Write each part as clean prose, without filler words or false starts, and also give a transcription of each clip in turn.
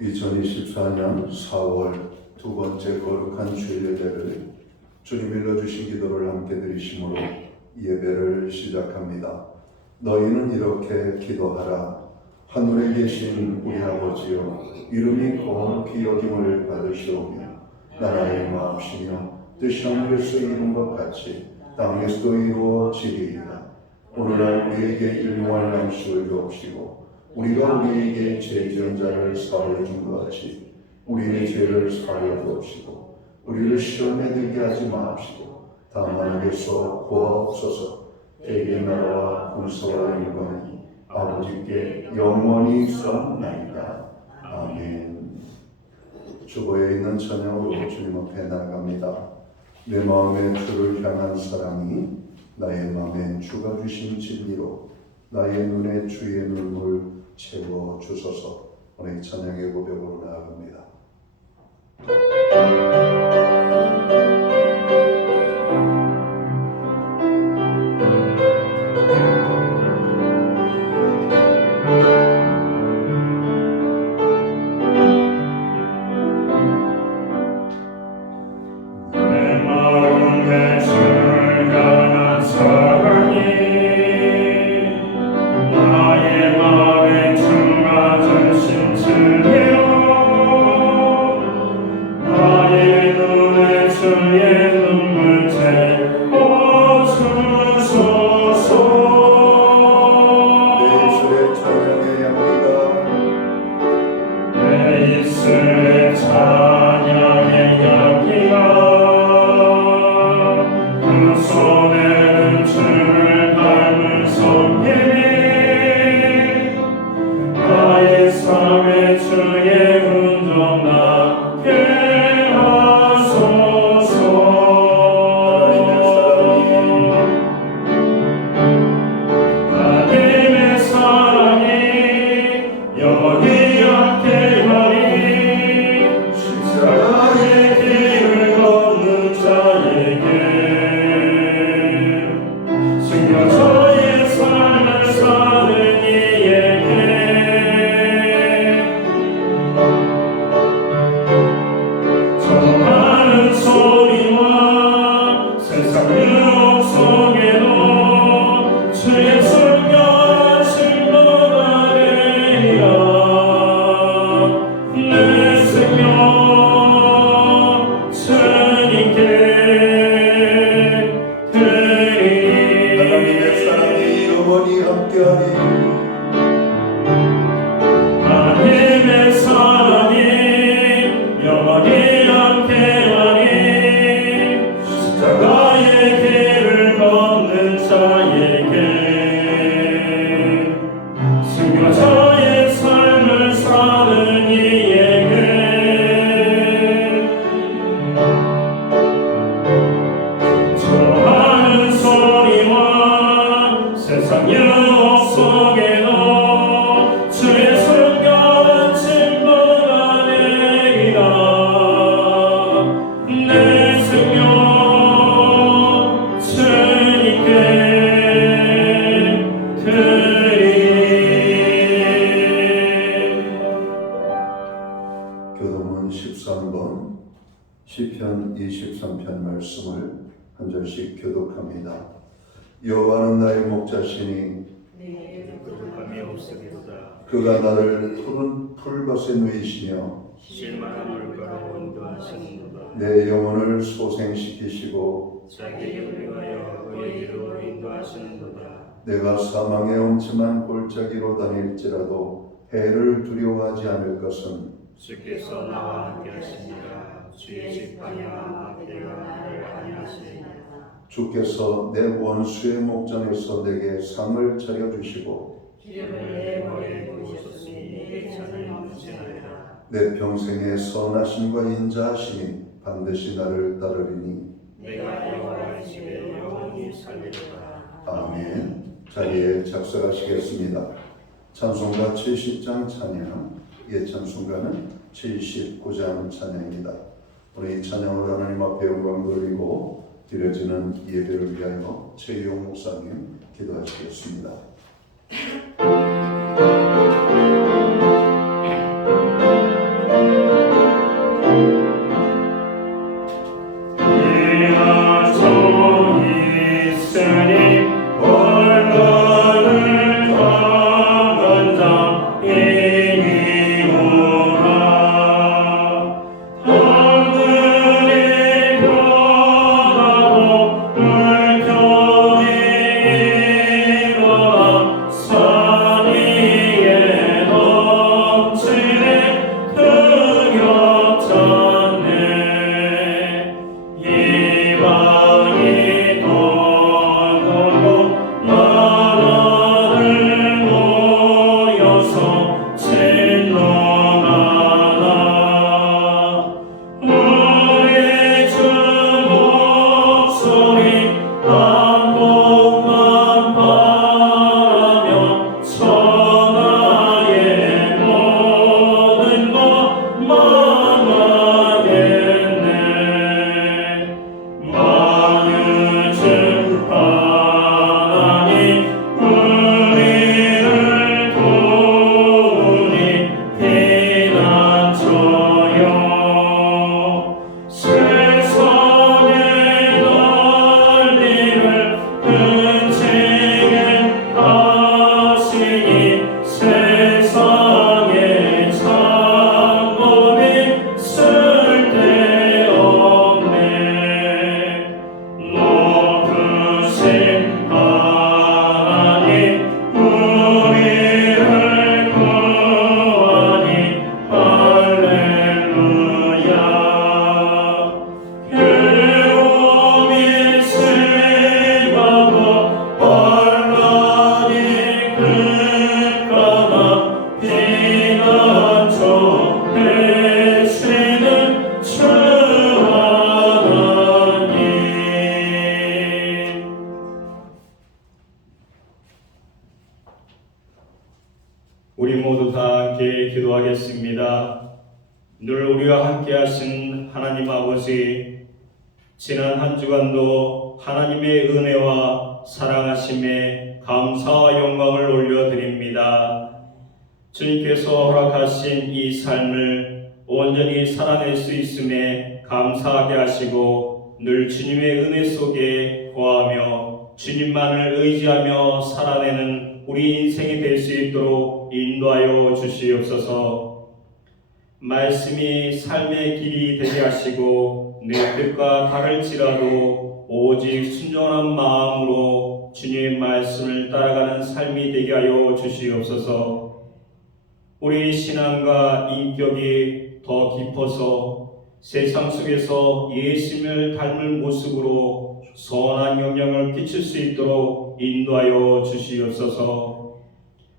2024년 4월 두 번째 거룩한 주일 예배를 주님 일러주신 기도를 함께 드리심으로 예배를 시작합니다. 너희는 이렇게 기도하라. 하늘에 계신 우리 아버지여, 이름이 거룩히 여김을 받으시오며 나라의 마음이시며 뜻이 하늘에서 이룬 것 같이 땅에서도 이루어지리이다. 오늘날 우리에게 일용할 양식을 주옵시고 우리가 우리에게 죄 지은 자를 사하여 준 것 같이 우리의 죄를 사하여 주옵시고 우리를 시험에 들게 하지 마옵시고 다만 하나님께서 구하옵소서. 대개 나라와 군사와 영광이 아버지께 영원히 있사옵나이다. 아멘. 주보에 있는 찬양으로 주님 앞에 나아갑니다. 내 마음의 주를 향한 사랑이 나의 마음에 주가 주신 진리로 나의 눈에 주의 눈물 채워 주소서. 오늘 이 찬양의 고백으로 나아갑니다. 시편 23편 말씀을 한 절씩 교독합니다. 여호와는 나의 목자시니 부족함이 없으리로다. 그가 나를 푸른 풀밭에 누이시며 실만한 물가로 인도하시는도다. 내 영혼을 소생시키시고 자기 이름을 위하여 그의 이름으로 인도하시는도다. 내가 사망의 엄침한 골짜기로 다닐지라도 해를 두려워하지 않을 것은 주께서 나와 함께 하시니라. 주의 직방향 앞에가 나를 안위하시니라. 주께서 내 원수의 목전에서 내게 상을 차려주시고 기름을 내 머리에 부으셨으니 내 찬이 넘치나이다. 내 평생의 선하심과 인자하심이 반드시 나를 따르리니 내가 여호와의 집에 영원히 살리리라. 아멘. 자리에 작성하시겠습니다. 찬송가 70장 찬양, 예찬송가는 79장 찬양입니다. 오늘 이 찬양으로 하나님 앞에 영광 돌리고 드려지는 예배를 위하여 최용 목사님 기도하시겠습니다. 함께 기도하겠습니다. 늘 우리와 함께 하신 하나님 아버지, 지난 한 주간도 하나님의 은혜와 사랑하심에 감사와 영광을 올려드립니다. 주님께서 허락하신 이 삶을 온전히 살아낼 수 있음에 감사하게 하시고 늘 주님의 은혜 속에 거하며 주님만을 의지하며 살아내는 우리 인생이 될 수 있도록 인도하여 주시옵소서. 말씀이 삶의 길이 되게 하시고 내 뜻과 다를지라도 오직 순종한 마음으로 주님의 말씀을 따라가는 삶이 되게 하여 주시옵소서. 우리 신앙과 인격이 더 깊어서 세상 속에서 예수님을 닮을 모습으로 선한 영향을 끼칠 수 있도록 인도하여 주시옵소서.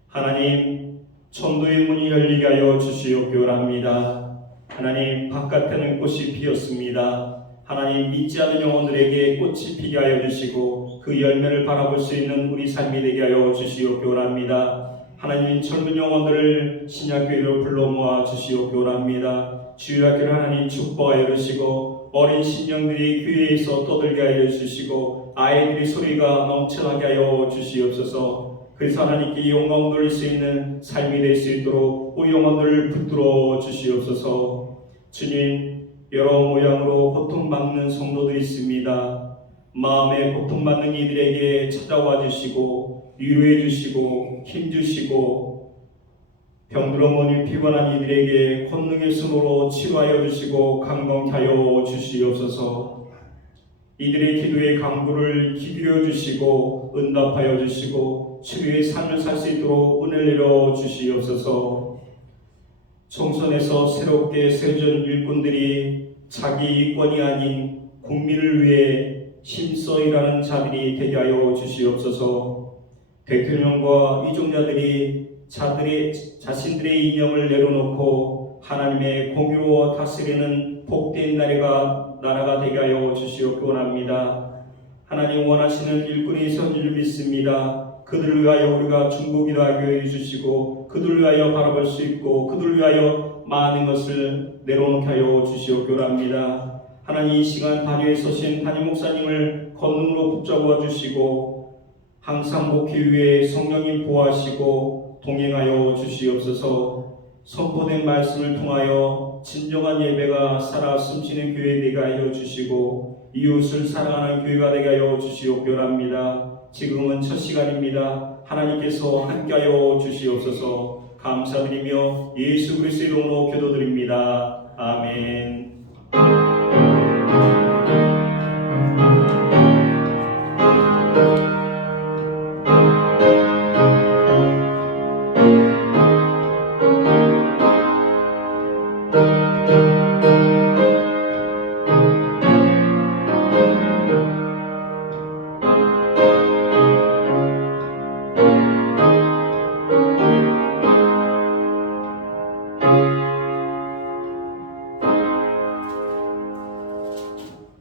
하나님, 천도의 문이 열리게 하여 주시옵기원합니다. 하나님, 바깥에는 꽃이 피었습니다. 하나님, 믿지 않는 영혼들에게 꽃이 피게 하여 주시고 그 열매를 바라볼 수 있는 우리 삶이 되게 하여 주시옵기원합니다. 하나님, 젊은 영혼들을 신약교회로 불러 모아 주시옵기원합니다. 주일학교를 하나님 축복하여 주시고 어린 신령들이 교회에서 떠들게 하여 주시고 아이들의 소리가 넘쳐나게 하여 주시옵소서. 그래서 하나님께 영광 돌릴 수 있는 삶이 될 수 있도록 우리 영혼들을 붙들어 주시옵소서. 주님, 여러 모양으로 고통받는 성도들이 있습니다. 마음에 고통받는 이들에게 찾아와 주시고 위로해 주시고 힘 주시고 병들어 머니 피곤한 이들에게 권능의 손으로 치료하여 주시고 강건케 하여 주시옵소서. 이들의 기도의 강구를 기울여 주시고 응답하여 주시고 치료의 삶을 살 수 있도록 은혜를 내려 주시옵소서. 총선에서 새롭게 세워진 일꾼들이 자기 이권이 아닌 국민을 위해 힘써 일하는 자들이 되게 하여 주시옵소서. 대통령과 위종자들이 자신들의 이념을 내려놓고 하나님의 공유로 다스리는 복된 나라가 되게 하여 주시옵기 원합니다. 하나님 원하시는 일꾼이 있을 줄 믿습니다. 그들을 위하여 우리가 중보기도하게 해주시고 그들을 위하여 바라볼 수 있고 그들을 위하여 많은 것을 내려놓게 하여 주시옵기 원합니다. 하나님, 이 시간 단위에 서신 담임 목사님을 권능으로 붙잡아 주시고 항상 목회 위에 성령님 보호하시고 동행하여 주시옵소서. 선포된 말씀을 통하여 진정한 예배가 살아 숨쉬는 교회 되게 하여 주시고 이웃을 사랑하는 교회가 되게 하여 주시옵기 원합니다. 지금은 첫 시간입니다. 하나님께서 함께하여 주시옵소서. 감사드리며 예수 그리스도의 이름으로 기도드립니다. 아멘.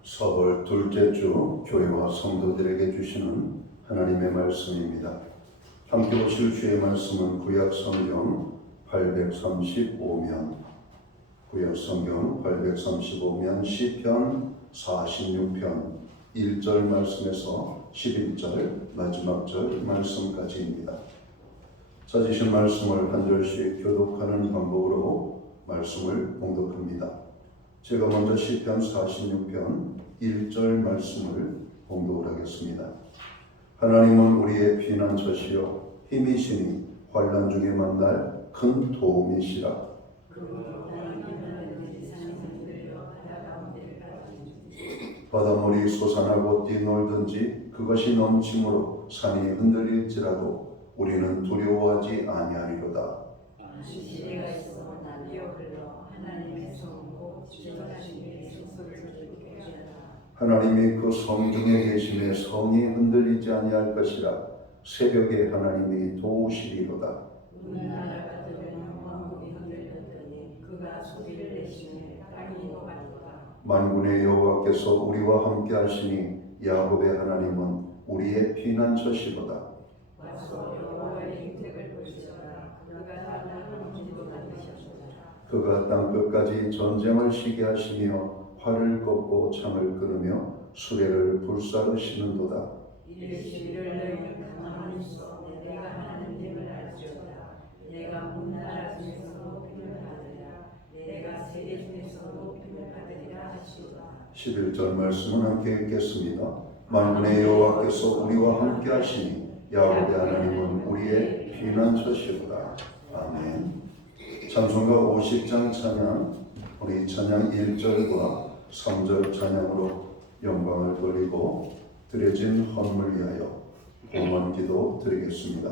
서울 둘째 주 교회와 성도들에게 주시는 하나님의 말씀입니다. 함께 보실 주의 말씀은 구약 성경 835면 시편 46편 1절 말씀에서 11절 마지막 절 말씀까지입니다. 찾으신 말씀을 한 절씩 교독하는 방법으로 말씀을 봉독합니다. 제가 먼저 시편 46편 1절 말씀을 봉독을 하겠습니다. 하나님은 우리의 피난처시여 힘이시니 환난 중에 만날 큰 도움이시라. 바닷물이 솟아나고 뛰놀든지 그것이 넘침으로 산이 흔들릴지라도 우리는 두려워하지 아니하리로다. 시대가 있어 날려 흘러 하나님의 성고 지존하신 이의 속소를 듣게 하라. 하나님이 그 성중에 계심에 성이 흔들리지 아니할 것이라. 새벽에 하나님이 도우시리로다. 우리나라가 들으면 왕국이 흔들렸더니 그가 소리를 내시며 땅이 녹았도다. 만군의 여호와께서 우리와 함께 하시니 야곱의 하나님은 우리의 피난처시로다. 와서 여호와의 혜택을 보시라. 그가 나를 기도 받으시라. 그가 땅 끝까지 전쟁을 시게 하시며 활을 꺾고 창을 끊으며 수레를 불사르시는도다. 이르시기를 너희는 가만히 있어 내가 하는 일을 알지어다. 내가 온 나라 중에서 높임을 받으리라. 내가 세계 중에서 높임을 받으리라 하시도다. 11절 말씀은 함께 읽겠습니다. 만군의 여호와께서 우리와 함께 하시니 야곱의 하나님은 우리의 피난처시로다. 아멘. 찬송가 50장 찬양, 우리 찬양 1절과 3절 찬양으로 영광을 돌리고 드려진 헌물 위하여 공헌 기도 드리겠습니다.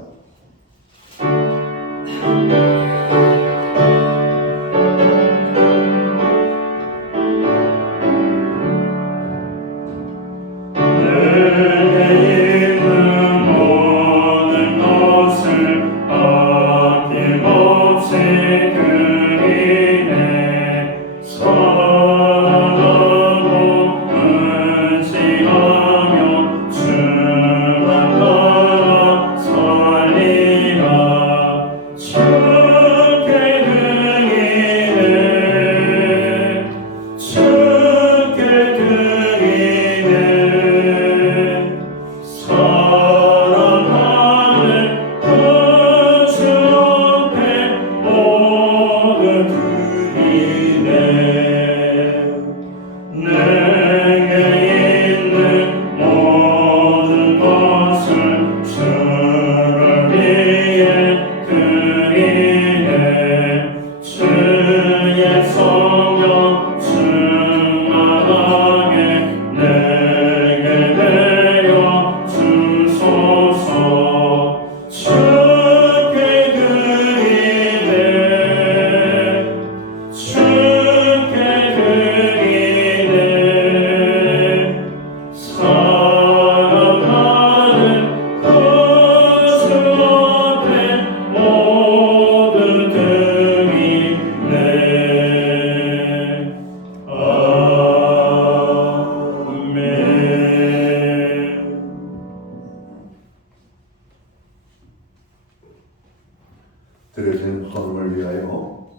드려진 헌물 위하여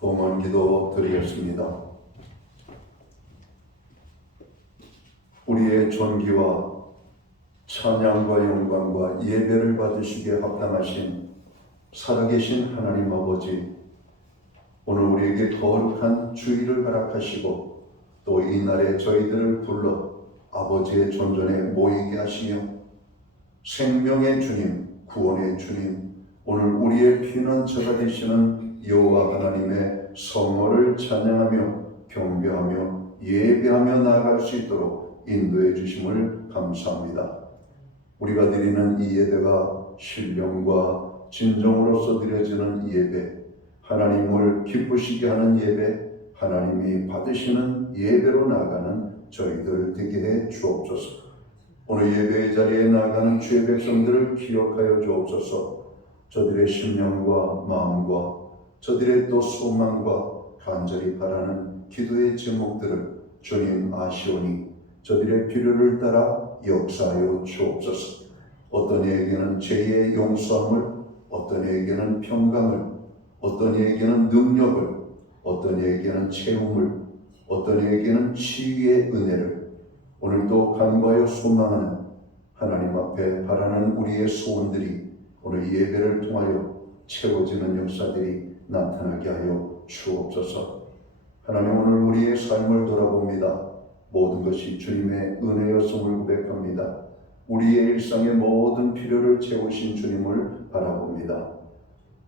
봉헌 기도 드리겠습니다. 우리의 존귀와 찬양과 영광과 예배를 받으시기에 합당하신 살아계신 하나님 아버지, 오늘 우리에게 거룩한 주일을 허락하시고 또 이 날에 저희들을 불러 아버지의 존전에 모이게 하시며 생명의 주님, 구원의 주님, 오늘 우리의 피난처가 되시는 여호와 하나님의 성호를 찬양하며 경배하며 예배하며 나아갈 수 있도록 인도해 주심을 감사합니다. 우리가 드리는 이 예배가 신령과 진정으로서 드려지는 예배, 하나님을 기쁘시게 하는 예배, 하나님이 받으시는 예배로 나아가는 저희들 되게 해 주옵소서. 오늘 예배의 자리에 나아가는 주의 백성들을 기억하여 주옵소서. 저들의 심령과 마음과 저들의 또 소망과 간절히 바라는 기도의 제목들을 주님 아시오니 저들의 필요를 따라 역사하여 주옵소서. 어떤 이에게는 죄의 용서함을, 어떤 이에게는 평강을, 어떤 이에게는 능력을, 어떤 이에게는 채움을, 어떤 이에게는 치유의 은혜를 오늘도 간구하여 소망하는 하나님 앞에 바라는 우리의 소원들이 오늘 예배를 통하여 채워지는 역사들이 나타나게 하여 주옵소서. 하나님, 오늘 우리의 삶을 돌아봅니다. 모든 것이 주님의 은혜였음을 고백합니다. 우리의 일상의 모든 필요를 채우신 주님을 바라봅니다.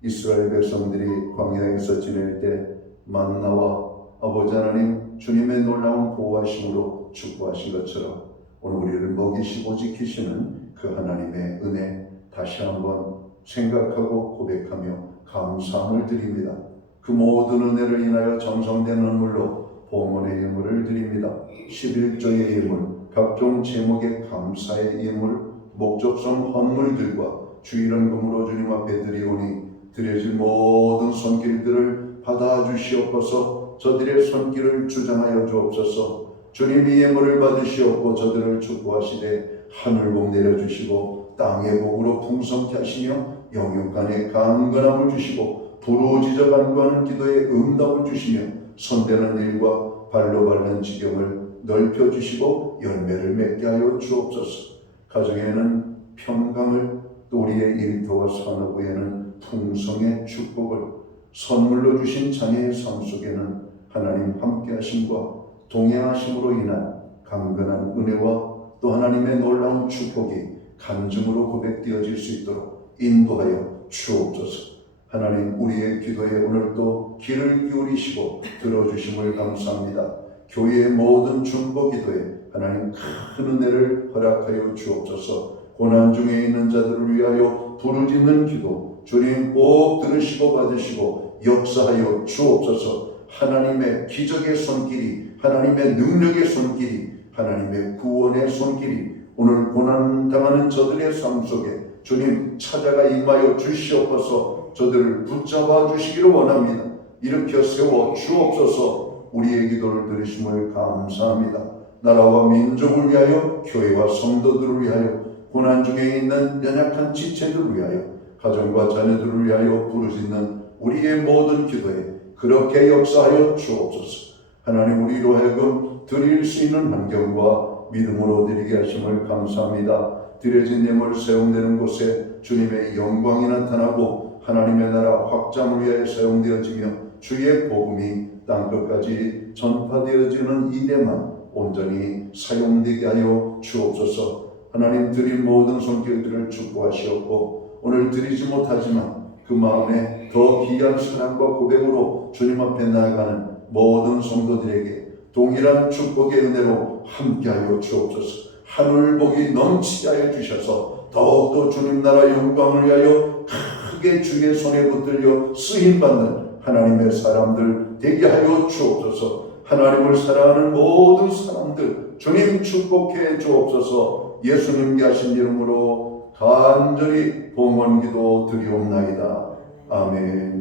이스라엘 백성들이 광야에서 지낼 때 만나와 아버지 하나님 주님의 놀라운 보호하심으로 축복하신 것처럼 오늘 우리를 먹이시고 지키시는 그 하나님의 은혜 다시 한번 생각하고 고백하며 감사함을 드립니다. 그 모든 은혜를 인하여 정성된 헌물로 봉헌의 예물을 드립니다. 11조의 예물, 각종 제목의 감사의 예물, 목적성 헌물들과 주일헌금으로 주님 앞에 드리오니 드려질 모든 손길들을 받아주시옵소서. 저들의 손길을 주장하여 주옵소서. 주님이 예물을 받으시옵고 저들을 축복하시되 하늘복 내려주시고 땅의 복으로 풍성케 하시며 영육간에 강건함을 주시고 부르짖어 간구하는 기도에 응답을 주시며 손대는 일과 발로 밟는 지경을 넓혀주시고 열매를 맺게 하여 주옵소서. 가정에는 평강을, 또 우리의 일터와 산업부에는 풍성의 축복을, 선물로 주신 자녀의 삶 속에는 하나님 함께 하심과 동행하심으로 인한 강건한 은혜와 또 하나님의 놀라운 축복이 간증으로 고백되어질 수 있도록 인도하여 주옵소서. 하나님, 우리의 기도에 오늘도 귀를 기울이시고 들어주심을 감사합니다. 교회의 모든 중보 기도에 하나님 큰 은혜를 허락하여 주옵소서. 고난 중에 있는 자들을 위하여 부르짖는 기도 주님 꼭 들으시고 받으시고 역사하여 주옵소서. 하나님의 기적의 손길이, 하나님의 능력의 손길이, 하나님의 구원의 손길이 오늘 고난당하는 저들의 삶 속에 주님 찾아가 임하여 주시옵소서. 저들을 붙잡아 주시기를 원합니다. 일으켜 세워 주옵소서. 우리의 기도를 들으심을 감사합니다. 나라와 민족을 위하여, 교회와 성도들을 위하여, 고난 중에 있는 연약한 지체들을 위하여, 가정과 자녀들을 위하여 부르짖는 우리의 모든 기도에 그렇게 역사하여 주옵소서. 하나님, 우리로 하여금 드릴 수 있는 환경과 믿음으로 드리게 하심을 감사합니다. 드려진 예물 사용되는 곳에 주님의 영광이 나타나고 하나님의 나라 확장을 위하여 사용되어지며 주의 복음이 땅끝까지 전파되어지는 일에만 온전히 사용되게 하여 주옵소서. 하나님, 드린 모든 손길들을 축복하시옵고 오늘 드리지 못하지만 그 마음에 더 귀한 사랑과 고백으로 주님 앞에 나아가는 모든 성도들에게 동일한 축복의 은혜로 함께하여 주옵소서. 하늘복이 넘치게 하여 주셔서 더욱더 주님 나라 영광을 위하여 크게 주의 손에 붙들려 쓰임받는 하나님의 사람들 되게 하여 주옵소서. 하나님을 사랑하는 모든 사람들 주님 축복해 주옵소서. 예수님께 하신 이름으로 간절히 봉헌기도 드리옵나이다. 아멘.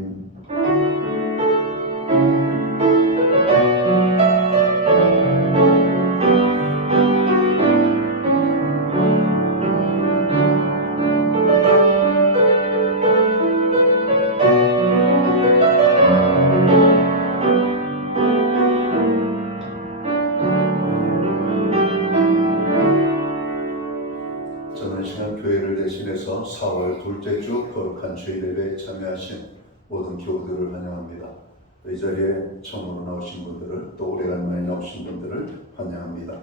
저는 시간 교회를 대신해서 4월 둘째 주 거룩한 주일 예배에 참여하신 모든 교우들을 환영합니다. 이 자리에 처음으로 나오신 분들을, 또 오래간만에 나오신 분들을 환영합니다.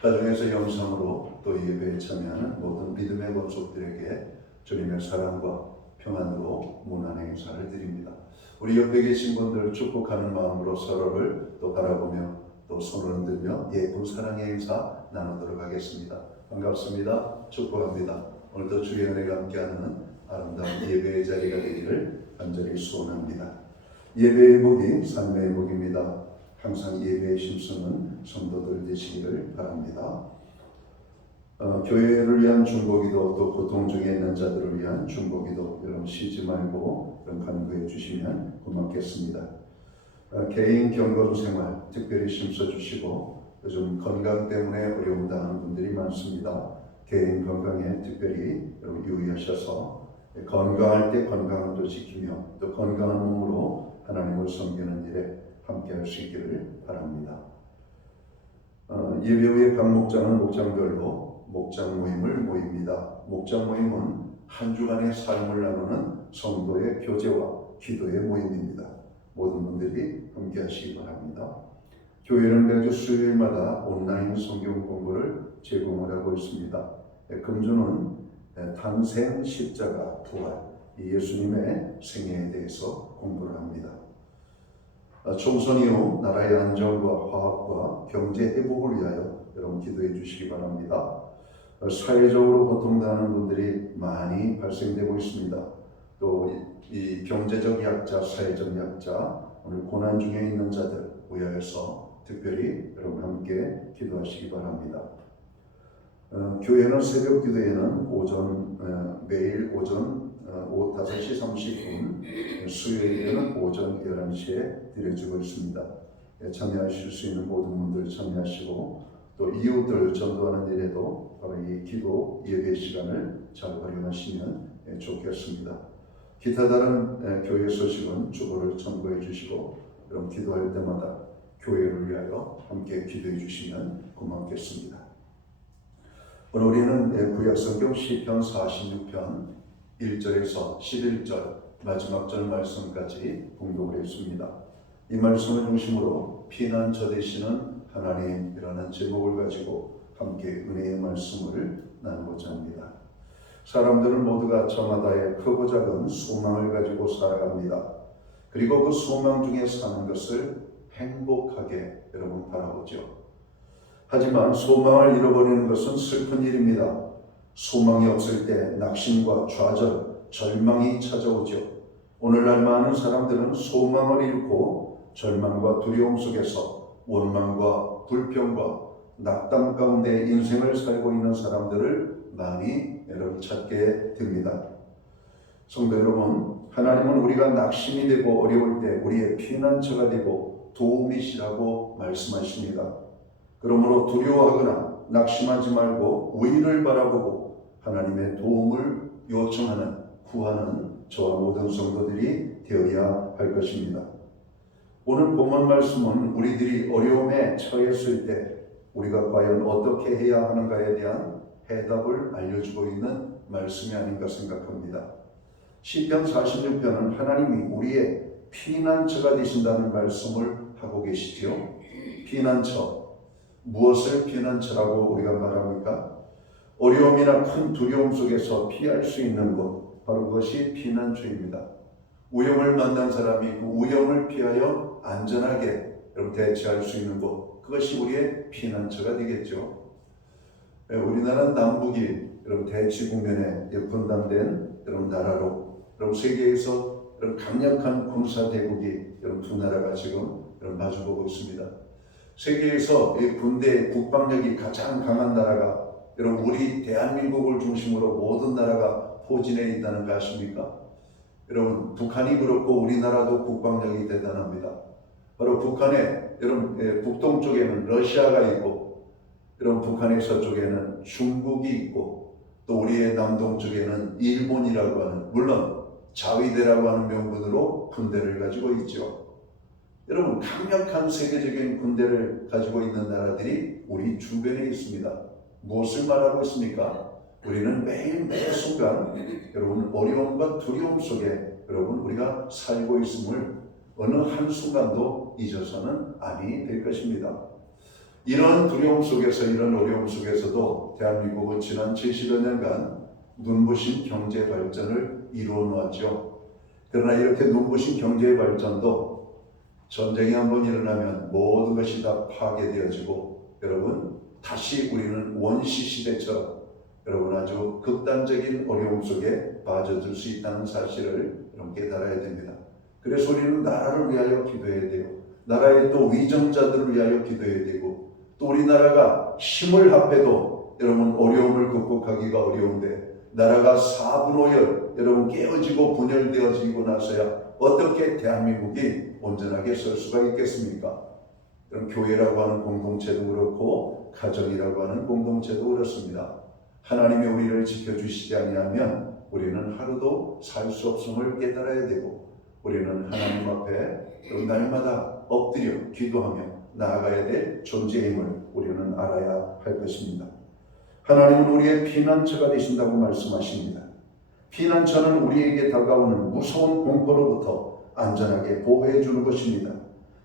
가정에서 영상으로 또 이 예배에 참여하는 모든 믿음의 권속들에게 주님의 사랑과 평안으로 문안 행사를 드립니다. 우리 옆에 계신 분들 축복하는 마음으로 서로를 또 바라보며 또 손을 흔들며 예쁜 사랑의 행사 나누도록 하겠습니다. 반갑습니다. 축복합니다. 오늘도 주의 은혜가 함께하는 아름다운 예배의 자리가 되기를 간절히 소원합니다. 예배의 복이 삶의 복입니다. 항상 예배의 심성은 성도들 되시기를 바랍니다. 교회를 위한 중보기도, 또 고통 중에 있는 자들을 위한 중보기도 여러분 쉬지 말고 여러분 간구해 주시면 고맙겠습니다. 개인 경건 생활 특별히 심어주시고 요즘 건강 때문에 어려움 당하는 분들이 많습니다. 개인 건강에 특별히 여러분 유의하셔서 건강할 때 건강을 또 지키며 또 건강한 몸으로 하나님을 섬기는 일에 함께 할 수 있기를 바랍니다. 예배 후에 각 목장은 목장별로 목장 모임을 모입니다. 목장 모임은 한 주간의 삶을 나누는 성도의 교제와 기도의 모임입니다. 모든 분들이 함께 하시기 바랍니다. 교회는 매주 수요일마다 온라인 성경 공부를 제공을 하고 있습니다. 금주는 탄생, 십자가, 부활, 예수님의 생애에 대해서 공부를 합니다. 총선 이후 나라의 안정과 화합과 경제 회복을 위하여 여러분 기도해 주시기 바랍니다. 사회적으로 고통당하는 분들이 많이 발생되고 있습니다. 또 이 경제적 약자, 사회적 약자, 오늘 고난 중에 있는 자들 위하여서 특별히 여러분 함께 기도하시기 바랍니다. 교회는 새벽 기도에는 매일 오전 5시 30분, 수요일에는 오전 11시에 드려지고 있습니다. 참여하실 수 있는 모든 분들 참여하시고 또 이웃들 전도하는 일에도 바로 이 기도 예배 시간을 잘 활용하시면 좋겠습니다. 기타 다른 교회 소식은 주보를 참고해 주시고 그럼 기도할 때마다 교회를 위하여 함께 기도해 주시면 고맙겠습니다. 오늘 우리는 구약성경 시편 46편 1절에서 11절 마지막 절 말씀까지 공독을 했습니다. 이 말씀을 중심으로 피난처 되시는 하나님이라는 제목을 가지고 함께 은혜의 말씀을 나누고자 합니다. 사람들은 모두가 저마다의 크고 작은 소망을 가지고 살아갑니다. 그리고 그 소망 중에 사는 것을 행복하게 여러분 바라보죠. 하지만 소망을 잃어버리는 것은 슬픈 일입니다. 소망이 없을 때 낙심과 좌절, 절망이 찾아오죠. 오늘날 많은 사람들은 소망을 잃고 절망과 두려움 속에서 원망과 불평과 낙담 가운데 인생을 살고 있는 사람들을 많이 여러분 찾게 됩니다. 성도 여러분, 하나님은 우리가 낙심이 되고 어려울 때 우리의 피난처가 되고 도움이시라고 말씀하십니다. 그러므로 두려워하거나 낙심하지 말고 위를 바라보고 하나님의 도움을 요청하는, 구하는 저와 모든 성도들이 되어야 할 것입니다. 오늘 본문 말씀은 우리들이 어려움에 처했을 때 우리가 과연 어떻게 해야 하는가에 대한 해답을 알려주고 있는 말씀이 아닌가 생각합니다. 시편 46편은 하나님이 우리의 피난처가 되신다는 말씀을 하고 계시지요. 피난처, 무엇을 피난처라고 우리가 말합니까? 어려움이나 큰 두려움 속에서 피할 수 있는 것, 바로 그것이 피난처입니다. 위험을 만난 사람이 그 위험을 피하여 안전하게 대처할 수 있는 것, 그것이 우리의 피난처가 되겠죠. 우리나라는 남북이 대치 국면에 분단된 나라로 세계에서 강력한 군사 대국이 두 나라가 지금 마주보고 있습니다. 세계에서 군대 국방력이 가장 강한 나라가 우리 대한민국을 중심으로 모든 나라가 포진해 있다는 거 아십니까? 여러분, 북한이 그렇고 우리나라도 국방력이 대단합니다. 바로 북한의 북동쪽에는 러시아가 있고 북한의 서쪽에는 중국이 있고 또 우리의 남동쪽에는 일본이라고 하는, 물론 자위대라고 하는 명분으로 군대를 가지고 있죠. 여러분, 강력한 세계적인 군대를 가지고 있는 나라들이 우리 주변에 있습니다. 무엇을 말하고 있습니까? 우리는 매일 매 순간 여러분 어려움과 두려움 속에 우리가 살고 있음을 어느 한순간도 잊어서는 아니 될 것입니다. 이런 두려움 속에서, 이런 어려움 속에서도 대한민국은 지난 70여 년간 눈부신 경제 발전을 이루어 놓았죠. 그러나 이렇게 눈부신 경제 발전도 전쟁이 한번 일어나면 모든 것이 다 파괴되어지고 여러분 다시 우리는 원시 시대처럼 여러분 아주 극단적인 어려움 속에 빠져들 수 있다는 사실을 여러분 깨달아야 됩니다. 그래서 우리는 나라를 위하여 기도해야 돼요. 나라의 또 위정자들을 위하여 기도해야 되고 또 우리나라가 힘을 합해도 여러분 어려움을 극복하기가 어려운데 나라가 4분 5열 여러분 깨어지고 분열되어지고 나서야 어떻게 대한민국이 온전하게 설 수가 있겠습니까? 그럼 교회라고 하는 공동체도 그렇고 가정이라고 하는 공동체도 그렇습니다. 하나님이 우리를 지켜주시지 아니하면 우리는 하루도 살 수 없음을 깨달아야 되고 우리는 하나님 앞에 날마다 엎드려 기도하며 나아가야 될 존재임을 우리는 알아야 할 것입니다. 하나님은 우리의 피난처가 되신다고 말씀하십니다. 피난처는 우리에게 다가오는 무서운 공포로부터 안전하게 보호해 주는 것입니다.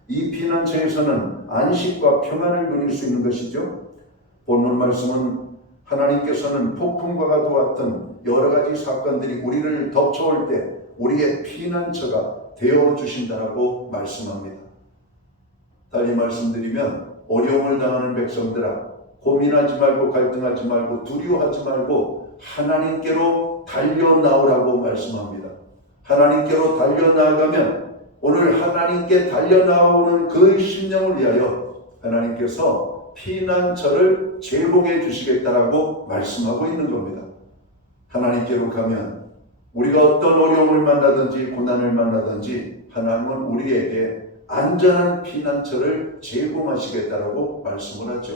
이 피난처에서는 안식과 평안을 누릴 수 있는 것이죠. 본문 말씀은 하나님께서는 폭풍과 같은 여러 가지 사건들이 우리를 덮쳐올 때 우리의 피난처가 되어주신다라고 말씀합니다. 달리 말씀드리면 어려움을 당하는 백성들아 고민하지 말고 갈등하지 말고 두려워하지 말고 하나님께로 달려나오라고 말씀합니다. 하나님께로 달려나가면 오늘 하나님께 달려나오는 그 심령을 위하여 하나님께서 피난처를 제공해 주시겠다라고 말씀하고 있는 겁니다. 하나님께로 가면 우리가 어떤 어려움을 만나든지 고난을 만나든지 하나님은 우리에게 안전한 피난처를 제공하시겠다라고 말씀을 하죠.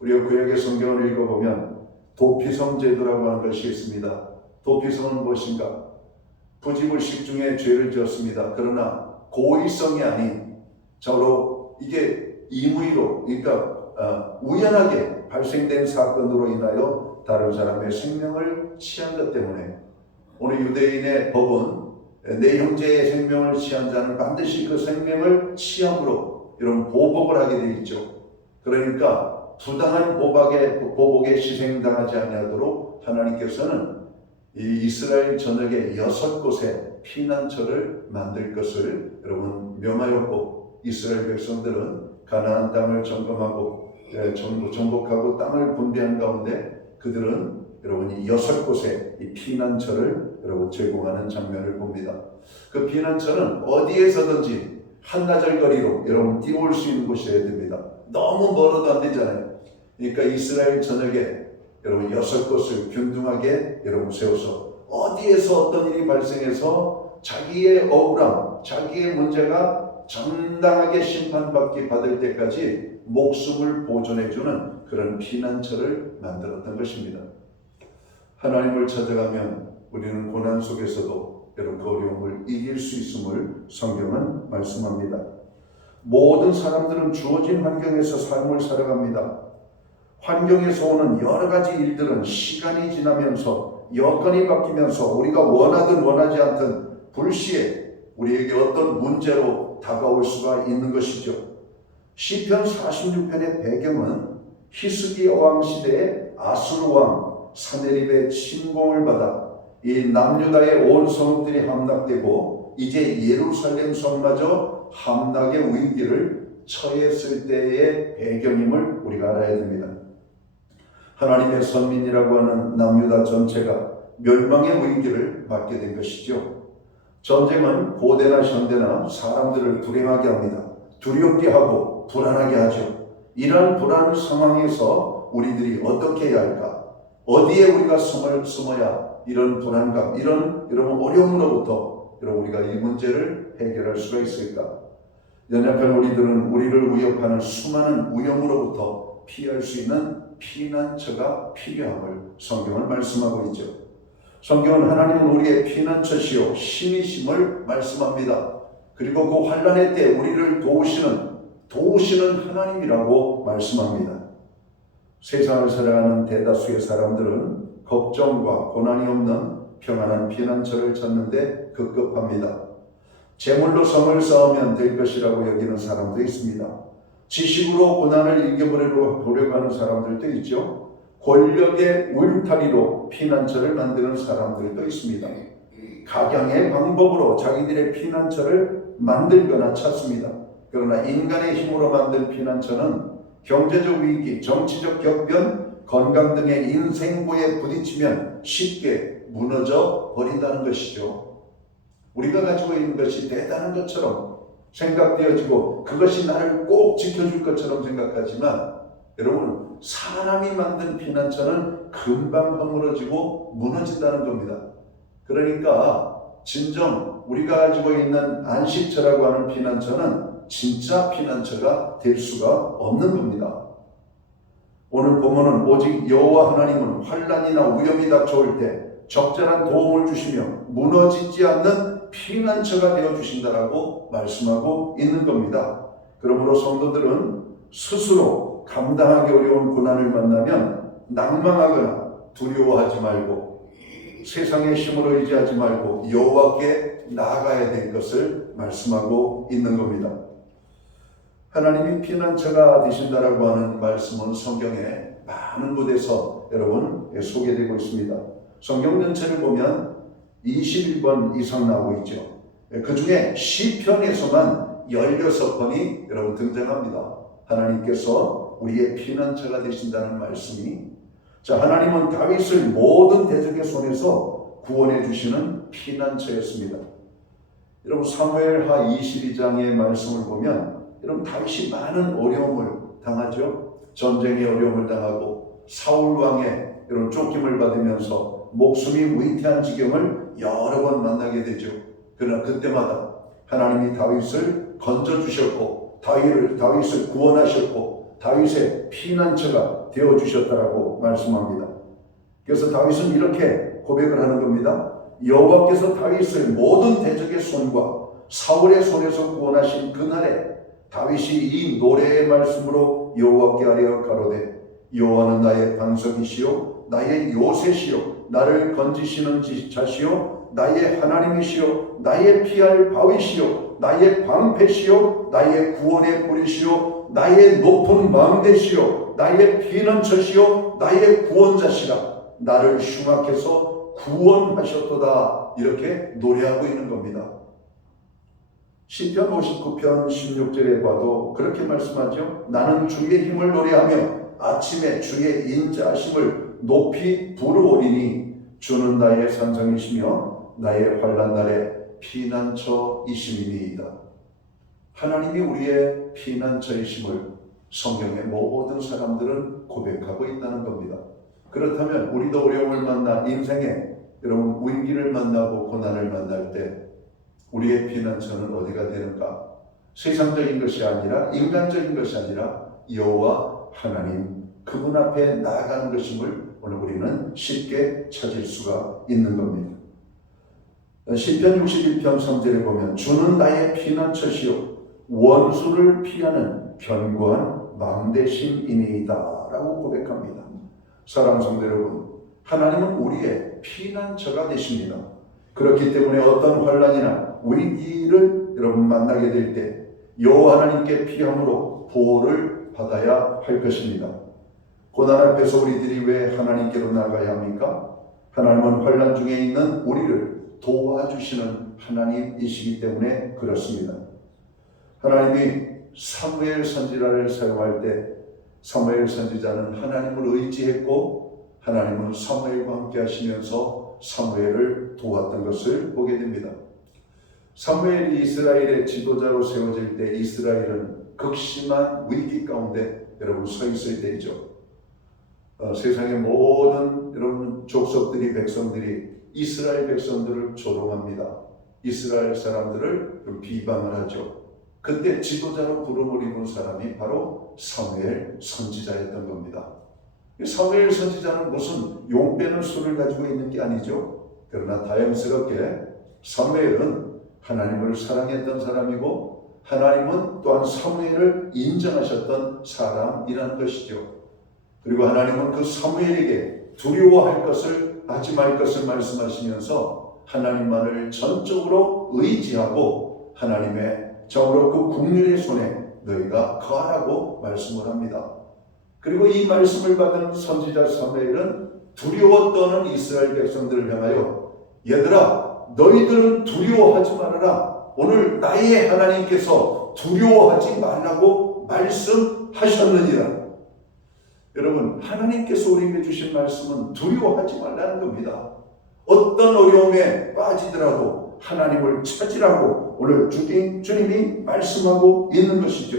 우리가 구약의 성경을 읽어보면 도피성 제도라고 하는 것이 있습니다. 도피성은 무엇인가? 부지불식 중에 죄를 지었습니다. 그러나 고의성이 아닌 저로 이게 임의로 그러니까 우연하게 발생된 사건으로 인하여 다른 사람의 생명을 취한 것 때문에 오늘 유대인의 법은 내 형제의 생명을 취한 자는 반드시 그 생명을 취함으로 이런 보복을 하게 되어 있죠. 그러니까 부당한 보복에 희생당하지 아니하도록 하나님께서는 이 이스라엘 전역에 6곳에 피난처를 만들 것을 여러분 명하였고, 이스라엘 백성들은 가나안 땅을 점검하고 정복하고 땅을 분배한 가운데 그들은 여러분이 6곳에 이 피난처를 여러분 제공하는 장면을 봅니다. 그 피난처는 어디에서든지 한나절 거리로 여러분 뛰어올 수 있는 곳이어야 됩니다. 너무 멀어도 안 되잖아요. 그러니까 이스라엘 전역에 여러분 6곳을 균등하게 여러분 세워서 어디에서 어떤 일이 발생해서 자기의 억울함, 자기의 문제가 정당하게 심판받기 받을 때까지 목숨을 보존해주는 그런 피난처를 만들었던 것입니다. 하나님을 찾아가면 우리는 고난 속에서도 여러분 그 어려움을 이길 수 있음을 성경은 말씀합니다. 모든 사람들은 주어진 환경에서 삶을 살아갑니다. 환경에서 오는 여러 가지 일들은 시간이 지나면서 여건이 바뀌면서 우리가 원하든 원하지 않든 불시에 우리에게 어떤 문제로 다가올 수가 있는 것이죠. 시편 46편의 배경은 히스기 왕 시대의 아수르 왕 사네립의 침공을 받아 이 남유다의 온 성읍들이 함락되고 이제 예루살렘 성마저 함락의 위기를 처했을 때의 배경임을 우리가 알아야 됩니다. 하나님의 선민이라고 하는 남유다 전체가 멸망의 위기를 맞게 된 것이죠. 전쟁은 고대나 현대나 사람들을 불행하게 합니다. 두렵게 하고 불안하게 하죠. 이러한 불안 상황에서 우리들이 어떻게 해야 할까? 어디에 우리가 숨어야 이런 불안감, 이런 어려움으로부터 우리가 이 문제를 해결할 수가 있을까? 연약한 우리들은 우리를 위협하는 수많은 위험으로부터 피할 수 있는 피난처가 필요함을 성경은 말씀하고 있죠. 성경은 하나님은 우리의 피난처시요 신이심을 말씀합니다. 그리고 그 환난의 때 우리를 도우시는 하나님이라고 말씀합니다. 세상을 살아가는 대다수의 사람들은 걱정과 고난이 없는 평안한 피난처를 찾는데 급급합니다. 재물로 성을 쌓으면 될 것이라고 여기는 사람도 있습니다. 지식으로 고난을 이겨보려고 하는 사람들도 있죠. 권력의 울타리로 피난처를 만드는 사람들도 있습니다. 각양의 방법으로 자기들의 피난처를 만들거나 찾습니다. 그러나 인간의 힘으로 만든 피난처는 경제적 위기, 정치적 격변, 건강 등의 인생고에 부딪히면 쉽게 무너져 버린다는 것이죠. 우리가 가지고 있는 것이 대단한 것처럼 생각되어지고 그것이 나를 꼭 지켜줄 것처럼 생각하지만 여러분, 사람이 만든 피난처는 금방 허물어지고 무너진다는 겁니다. 그러니까 진정 우리가 가지고 있는 안식처라고 하는 피난처는 진짜 피난처가 될 수가 없는 겁니다. 오늘 본문은 오직 여호와 하나님은 환난이나 위험이 닥쳐올 때 적절한 도움을 주시며 무너지지 않는 피난처가 되어주신다라고 말씀하고 있는 겁니다. 그러므로 성도들은 스스로 감당하기 어려운 고난을 만나면 낭망하거나 두려워하지 말고 세상의 힘으로 의지하지 말고 여호와께 나아가야 될 것을 말씀하고 있는 겁니다. 하나님이 피난처가 되신다라고 하는 말씀은 성경에 많은 곳에서 여러분 소개되고 있습니다. 성경 전체를 보면 21번 이상 나오고 있죠. 그 중에 시편에서만 16번이 여러분 등장합니다. 하나님께서 우리의 피난처가 되신다는 말씀이, 자, 하나님은 다윗을 모든 대적의 손에서 구원해 주시는 피난처였습니다. 여러분 사무엘하 22장의 말씀을 보면 여러분 다윗이 많은 어려움을 당하죠. 전쟁의 어려움을 당하고 사울 왕의 이런 쫓김을 받으면서 목숨이 위태한 지경을 여러 번 만나게 되죠. 그러나 그때마다 하나님이 다윗을 건져주셨고 다윗을 구원하셨고 다윗의 피난처가 되어주셨다라고 말씀합니다. 그래서 다윗은 이렇게 고백을 하는 겁니다. 여호와께서 다윗을 모든 대적의 손과 사울의 손에서 구원하신 그날에 다윗이 이 노래의 말씀으로 여호와께 아뢰어 가로되 여호와는 나의 반석이시요 나의 요새시요 나를 건지시는 자시요 나의 하나님이시요 나의 피할 바위시요 나의 방패시요 나의 구원의 뿌리시요 나의 높은 망대시요 나의 피난처시요 나의 구원자시라 나를 흉악해서 구원하셨도다. 이렇게 노래하고 있는 겁니다. 시편 59편 16절에 봐도 그렇게 말씀하죠. 나는 주의 힘을 노래하며 아침에 주의 인자하심을 높이 부르오리니 주는 나의 산성이시며 나의 환난 날에 피난처이심이니이다. 하나님이 우리의 피난처이심을 성경의 모든 사람들은 고백하고 있다는 겁니다. 그렇다면 우리도 어려움을 만나 인생에 여러분 위기를 만나고 고난을 만날 때 우리의 피난처는 어디가 되는가? 세상적인 것이 아니라 인간적인 것이 아니라 여호와 하나님 그분 앞에 나아가는 것임을 오늘 우리는 쉽게 찾을 수가 있는 겁니다. 시편 61편 3절에 보면 주는 나의 피난처시요 원수를 피하는 견고한 망대심이니이다 라고 고백합니다. 사랑하는 성도 여러분, 하나님은 우리의 피난처가 되십니다. 그렇기 때문에 어떤 환난이나 위기를 여러분 만나게 될 때 여호와 하나님께 피함으로 보호를 받아야 할 것입니다. 고난 앞에서 우리들이 왜 하나님께로 나가야 합니까? 하나님은 환난 중에 있는 우리를 도와주시는 하나님이시기 때문에 그렇습니다. 하나님이 사무엘 선지자를 사용할 때 사무엘 선지자는 하나님을 의지했고 하나님은 사무엘과 함께 하시면서 사무엘을 도왔던 것을 보게 됩니다. 사무엘이 이스라엘의 지도자로 세워질 때 이스라엘은 극심한 위기 가운데 여러분 서 있을 때이죠. 세상의 모든 여러분 족속들이 백성들이 이스라엘 백성들을 조롱합니다. 이스라엘 사람들을 비방을 하죠. 그때 지도자로 부름을 입은 사람이 바로 사무엘 선지자였던 겁니다. 사무엘 선지자는 무슨 용 빼는 수를 가지고 있는 게 아니죠. 그러나 다행스럽게 사무엘은 하나님을 사랑했던 사람이고 하나님은 또한 사무엘을 인정하셨던 사람이라는 것이죠. 그리고 하나님은 그 사무엘에게 두려워할 것을 하지 말 것을 말씀하시면서 하나님만을 전적으로 의지하고 하나님의 정으로 그 국률의 손에 너희가 거하라고 말씀을 합니다. 그리고 이 말씀을 받은 선지자 사무엘은 두려워 떠는 이스라엘 백성들을 향하여 얘들아 너희들은 두려워하지 말아라. 오늘 나의 하나님께서 두려워하지 말라고 말씀하셨느니라. 여러분 하나님께서 우리에게 주신 말씀은 두려워하지 말라는 겁니다. 어떤 어려움에 빠지더라도 하나님을 찾으라고 오늘 주님이 말씀하고 있는 것이죠.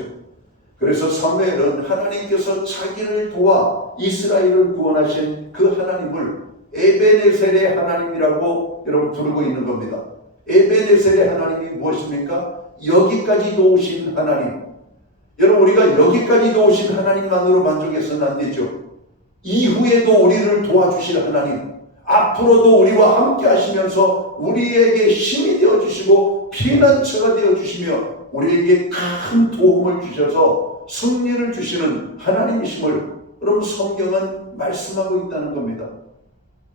그래서 사무엘은 하나님께서 자기를 도와 이스라엘을 구원하신 그 하나님을 에베네셀의 하나님이라고 여러분 부르고 있는 겁니다. 에베네셀의 하나님이 무엇입니까? 여기까지 도우신 하나님. 여러분 우리가 여기까지 도우신 하나님만으로 만족해서는 안 되죠. 이후에도 우리를 도와주실 하나님, 앞으로도 우리와 함께 하시면서 우리에게 힘이 되어주시고 피난처가 되어주시며 우리에게 큰 도움을 주셔서 승리를 주시는 하나님이심을 여러분 성경은 말씀하고 있다는 겁니다.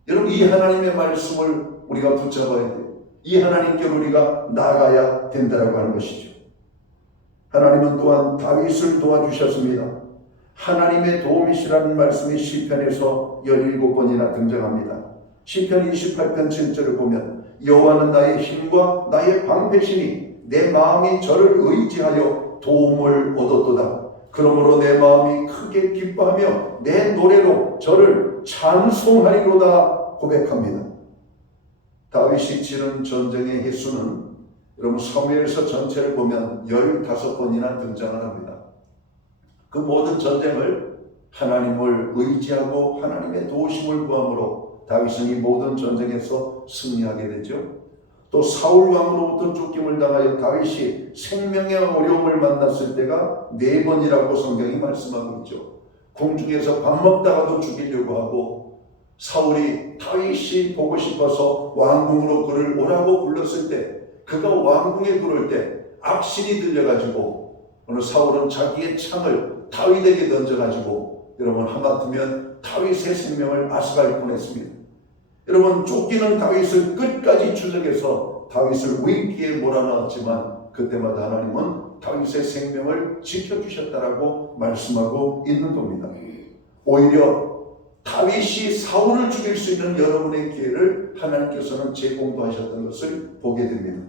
여러분 이 하나님의 말씀을 우리가 붙잡아야 돼요. 이 하나님께 우리가 나아가야 된다고 하는 것이죠. 하나님은 또한 다윗을 도와주셨습니다. 하나님의 도움이시라는 말씀이 시편에서 17번이나 등장합니다. 시편 28편 7절을 보면 여호와는 나의 힘과 나의 방패시니 내 마음이 저를 의지하여 도움을 얻었도다. 그러므로 내 마음이 크게 기뻐하며 내 노래로 저를 찬송하리로다 고백합니다. 다윗이 치른 전쟁의 횟수는 여러분 사무엘서 전체를 보면 15번이나 등장을 합니다. 그 모든 전쟁을 하나님을 의지하고 하나님의 도우심을 구함으로 다윗은 이 모든 전쟁에서 승리하게 되죠. 또 사울 왕으로부터 쫓김을 당하여 다윗이 생명의 어려움을 만났을 때가 4번이라고 성경이 말씀하고 있죠. 궁중에서 밥 먹다가도 죽이려고 하고 사울이 다윗이 보고 싶어서 왕궁으로 그를 오라고 불렀을 때, 그가 왕궁에 들어올 때 악신이 들려가지고 어느 사울은 자기의 창을 다윗에게 던져가지고 여러분 하마터면 다윗의 생명을 앗아갈 뻔했습니다. 여러분 쫓기는 다윗을 끝까지 추적해서 다윗을 위기에 몰아넣었지만 그때마다 하나님은 다윗의 생명을 지켜주셨다라고 말씀하고 있는 겁니다. 오히려 다윗이 사울을 죽일 수 있는 여러분의 기회를 하나님께서는 제공도 하셨던 것을 보게 됩니다.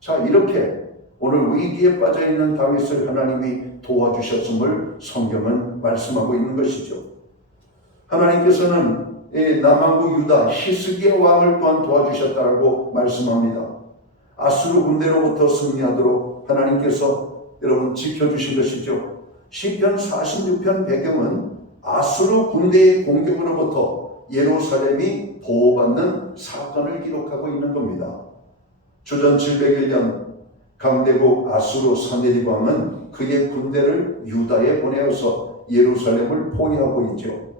자, 이렇게 오늘 위기에 빠져있는 다윗을 하나님이 도와주셨음을 성경은 말씀하고 있는 것이죠. 하나님께서는 남왕국 유다 히스기야 왕을 또한 도와주셨다고 말씀합니다. 아수르 군대로부터 승리하도록 하나님께서 여러분 지켜주신 것이죠. 시편 46편 배경은 아수르 군대의 공격으로부터 예루살렘이 보호받는 사건을 기록하고 있는 겁니다. 주전 701년 강대국 아수르 사네립 왕은 그의 군대를 유다에 보내어서 예루살렘을 포위하고 있죠.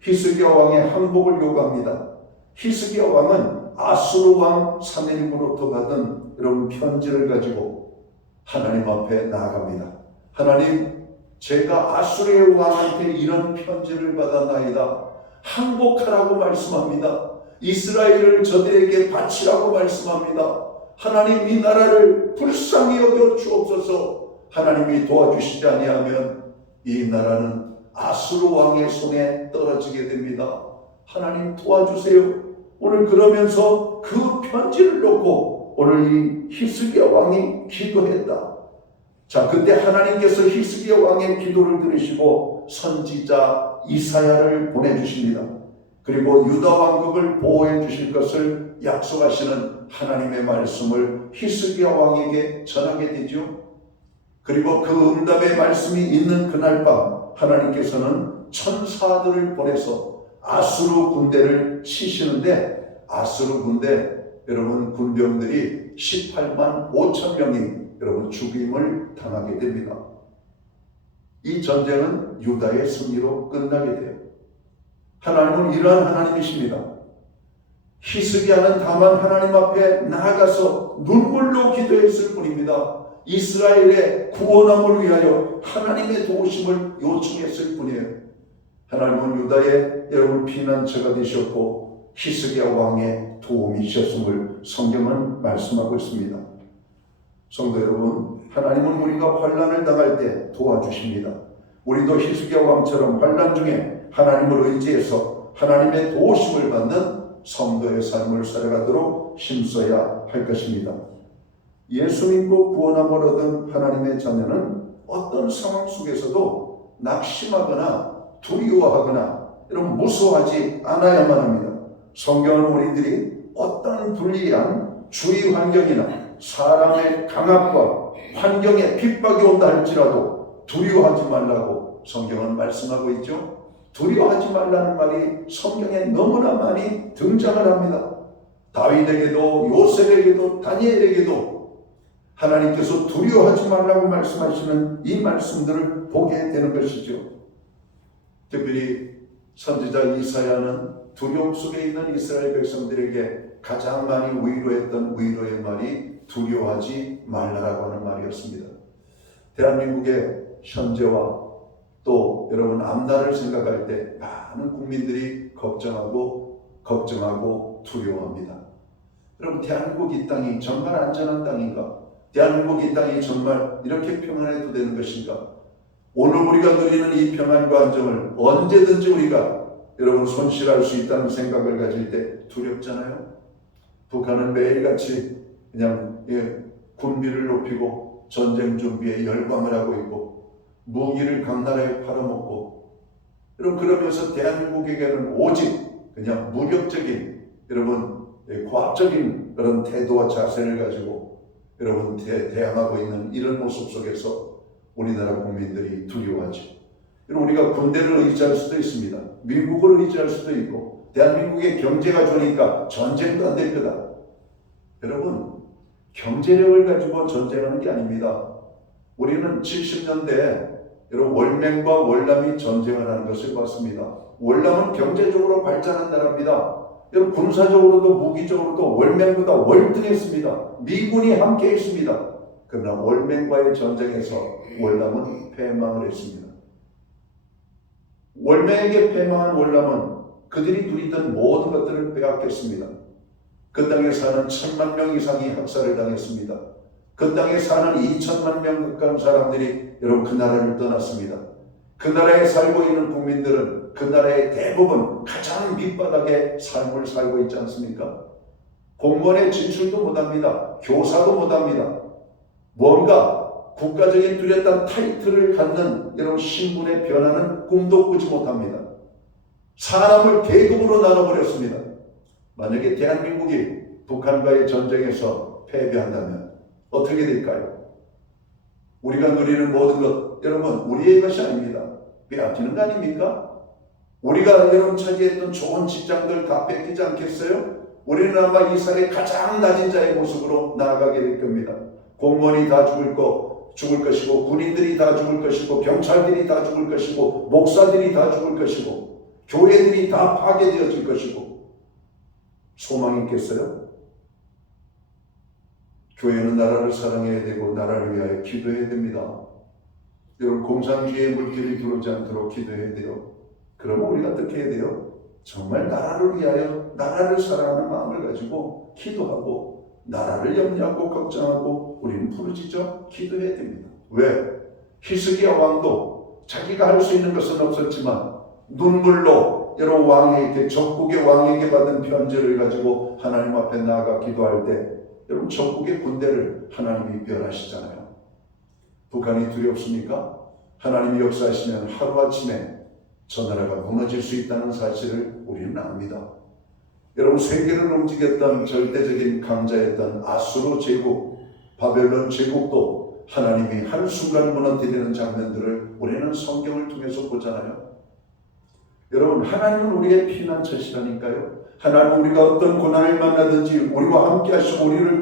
히스기야 왕의 항복을 요구합니다. 히스기야 왕은 아수르 왕 사네립으로부터 받은 이런 편지를 가지고 하나님 앞에 나아갑니다. 하나님, 제가 아수르의 왕한테 이런 편지를 받았나이다. 항복하라고 말씀합니다. 이스라엘을 저들에게 바치라고 말씀합니다. 하나님, 이 나라를 불쌍히 여겨 주옵소서. 하나님이 도와주시지 아니하면 이 나라는 아수르 왕의 손에 떨어지게 됩니다. 하나님 도와주세요. 오늘 그러면서 그 편지를 놓고 오늘 이 히스기야 왕이 기도했다. 자, 그때 하나님께서 히스기야 왕의 기도를 들으시고 선지자 이사야를 보내주십니다. 그리고 유다 왕국을 보호해 주실 것을 약속하시는 하나님의 말씀을 히스기야 왕에게 전하게 되죠. 그리고 그 응답의 말씀이 있는 그날 밤 하나님께서는 천사들을 보내서 아수르 군대를 치시는데, 아수르 군대 여러분 군병들이 18만 5천 명이 여러분 죽임을 당하게 됩니다. 이 전쟁은 유다의 승리로 끝나게 돼요. 하나님은 이러한 하나님이십니다. 히스기야는 다만 하나님 앞에 나아가서 눈물로 기도했을 뿐입니다. 이스라엘의 구원함을 위하여 하나님의 도우심을 요청했을 뿐이에요. 하나님은 유다의 여러분 피난처가 되셨고 히스기야 왕의 도움이셨음을 성경은 말씀하고 있습니다. 성도 여러분, 하나님은 우리가 환난을 당할 때 도와주십니다. 우리도 히스기야 왕처럼 환난 중에 하나님을 의지해서 하나님의 도우심을 받는 성도의 삶을 살아가도록 힘써야 할 것입니다. 예수 믿고 구원함을 얻은 하나님의 자녀는 어떤 상황 속에서도 낙심하거나 두려워하거나 이런 무서워하지 않아야만 합니다. 성경은 우리들이 어떤 불리한 주위 환경이나 사람의 강압과 환경에 핍박이 온다 할지라도 두려워하지 말라고 성경은 말씀하고 있죠. 두려워하지 말라는 말이 성경에 너무나 많이 등장을 합니다. 다윗에게도 요셉에게도 다니엘에게도 하나님께서 두려워하지 말라고 말씀하시는 이 말씀들을 보게 되는 것이죠. 특별히 선지자 이사야는 두려움 속에 있는 이스라엘 백성들에게 가장 많이 위로했던 위로의 말이 두려워하지 말라라고 하는 말이었습니다. 대한민국의 현재와 또 여러분 앞날을 생각할 때 많은 국민들이 걱정하고 두려워합니다. 여러분, 대한민국 이 땅이 정말 안전한 땅인가? 대한민국 이 땅이 정말 이렇게 평안해도 되는 것인가? 오늘 우리가 누리는 이 평안과 안정을 언제든지 우리가 여러분 손실할 수 있다는 생각을 가질 때 두렵잖아요. 북한은 매일같이 그냥 군비를 높이고 전쟁 준비에 열광을 하고 있고 무기를 각 나라에 팔아먹고, 여러분 그러면서 대한민국에게는 오직 그냥 무력적인 여러분 과학적인 그런 태도와 자세를 가지고 여러분 대항하고 있는 이런 모습 속에서 우리나라 국민들이 두려워하죠. 우리가 군대를 의지할 수도 있습니다. 미국을 의지할 수도 있고, 대한민국의 경제가 좋으니까 전쟁도 안 될 거다. 여러분, 경제력을 가지고 전쟁하는 게 아닙니다. 우리는 70년대 여러분 월맹과 월남이 전쟁을 하는 것을 봤습니다. 월남은 경제적으로 발전한 나라입니다. 여러분 군사적으로도 무기적으로도 월맹보다 월등했습니다. 미군이 함께 있습니다. 그러나 월맹과의 전쟁에서 월남은 패망을 했습니다. 월맹에게 패망한 월남은 그들이 누리던 모든 것들을 빼앗겼습니다. 그 땅에 사는 1000만 명 이상이 학살을 당했습니다. 그 땅에 사는 2천만 명 가까운 사람들이 여러분 그 나라를 떠났습니다. 그 나라에 살고 있는 국민들은 그 나라의 대부분 가장 밑바닥의 삶을 살고 있지 않습니까? 공무원에 진출도 못합니다. 교사도 못합니다. 뭔가 국가적인 뚜렷한 타이틀을 갖는 여러분 신분의 변화는 꿈도 꾸지 못합니다. 사람을 계급으로 나눠버렸습니다. 만약에 대한민국이 북한과의 전쟁에서 패배한다면 어떻게 될까요? 우리가 누리는 모든 것, 여러분 우리의 것이 아닙니다. 빼앗기는 거 아닙니까? 우리가 여러분 차지했던 좋은 직장들 다 뺏기지 않겠어요? 우리는 아마 이 사회의 가장 낮은 자의 모습으로 나아가게 될 겁니다. 공무원이 다 죽을 것이고, 군인들이 다 죽을 것이고, 경찰들이 다 죽을 것이고, 목사들이 다 죽을 것이고, 교회들이 다 파괴되어질 것이고, 소망이 있겠어요? 교회는 나라를 사랑해야 되고 나라를 위하여 기도해야 됩니다. 여러분 공산주의의 물길이 들어오지 않도록 기도해야 돼요. 그러면 우리가 어떻게 해야 돼요? 정말 나라를 위하여 나라를 사랑하는 마음을 가지고 기도하고 나라를 염려하고 걱정하고 우리는 부르짖어 기도해야 됩니다. 왜? 히스기야 왕도 자기가 할 수 있는 것은 없었지만 눈물로 여러 왕에게 적국의 왕에게 받은 편지를 가지고 하나님 앞에 나아가 기도할 때 여러분 적국의 군대를 하나님이 멸하시잖아요. 북한이 두렵습니까? 하나님이 역사하시면 하루아침에 저 나라가 무너질 수 있다는 사실을 우리는 압니다. 여러분 세계를 움직였던 절대적인 강자였던 아수르 제국, 바벨론 제국도 하나님이 한순간 무너뜨리는 장면들을 우리는 성경을 통해서 보잖아요. 여러분 하나님은 우리의 피난처시라니까요. 하나님은 우리가 어떤 고난을 만나든지 우리와 함께 하시고 우리를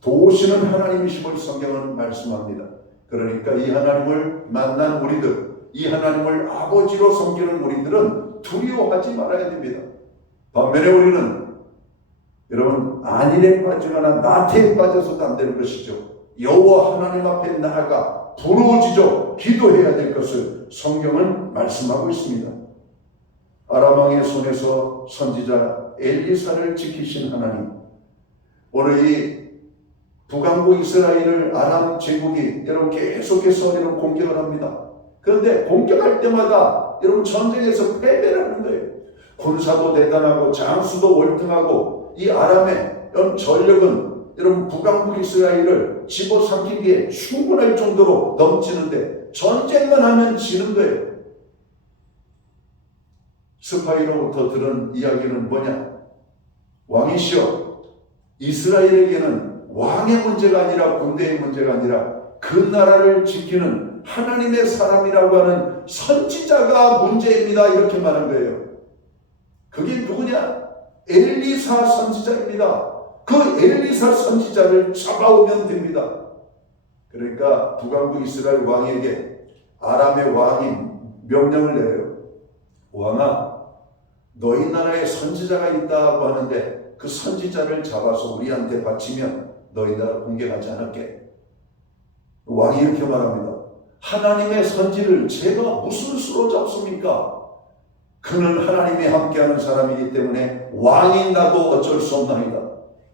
도우시는 하나님이심을 성경은 말씀합니다. 그러니까 이 하나님을 만난 우리들, 이 하나님을 아버지로 섬기는 우리들은 두려워하지 말아야 됩니다. 반면에 우리는 여러분 안일에 빠지거나 나태에 빠져서도 안 되는 것이죠. 여호와 하나님 앞에 나아가 부르짖어 기도해야 될 것을 성경은 말씀하고 있습니다. 아람 왕의 손에서 선지자 엘리사를 지키신 하나님, 오늘 이 북왕국 이스라엘을 아람 제국이 여러분 계속해서 여러분 공격을 합니다. 그런데 공격할 때마다 여러분 전쟁에서 패배를 하는 거예요. 군사도 대단하고 장수도 월등하고 이 아람의 전력은 여러분 북왕국 이스라엘을 집어삼키기에 충분할 정도로 넘치는데 전쟁만 하면 지는 거예요. 스파이로부터 들은 이야기는 뭐냐? 왕이시여, 이스라엘에게는 왕의 문제가 아니라 군대의 문제가 아니라 그 나라를 지키는 하나님의 사람이라고 하는 선지자가 문제입니다. 이렇게 말한 거예요. 그게 누구냐? 엘리사 선지자입니다. 그 엘리사 선지자를 잡아오면 됩니다. 그러니까 북왕국 이스라엘 왕에게 아람의 왕이 명령을 내려요. 왕아, 너희 나라에 선지자가 있다고 하는데 그 선지자를 잡아서 우리한테 바치면 너희 나라 공격하지 않을게. 왕이 이렇게 말합니다. 하나님의 선지를 제가 무슨 수로 잡습니까? 그는 하나님이 함께하는 사람이기 때문에 왕인 나도 어쩔 수 없나이다.